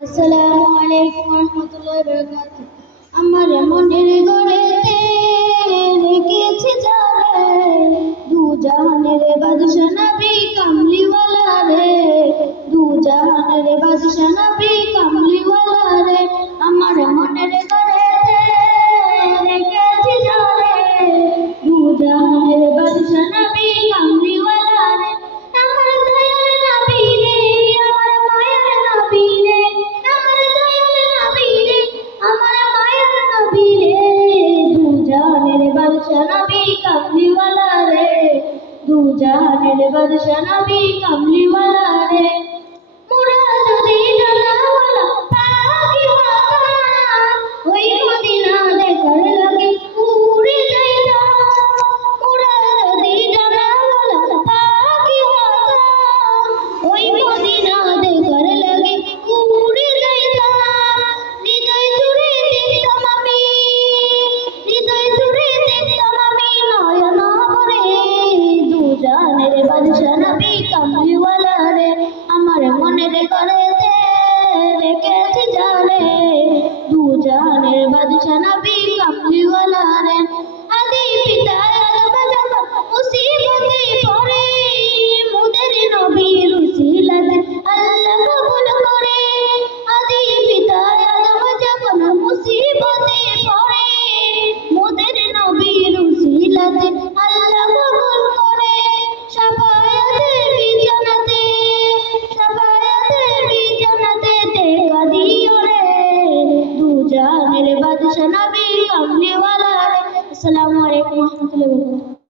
আসসালামু আলাইকুম ওয়া রাহমাতুল্লাহি ওয়া বারাকাতুহু। আমার মনের গড়েতে রেখেছি যারে, দু জাহানের বাদশা নবী কামলিওয়ালা রে, দু জাহানের বাদশা নবী কামলিওয়ালা রে। আমার মনের গড়েতে রেখেছি যারে, দু জাহানের বাদশা নবী কামলিওয়ালা রে। আমার দয়ার নবী রে, আমার মায়ের নবী রে, আমার দয়ার নবী রে, আমার মায়ের নবী রে, দু জাহানের বাদশা নবী কামলিওয়ালা রে, দু জাহানের বাদশা নবী কামলিওয়ালা রে।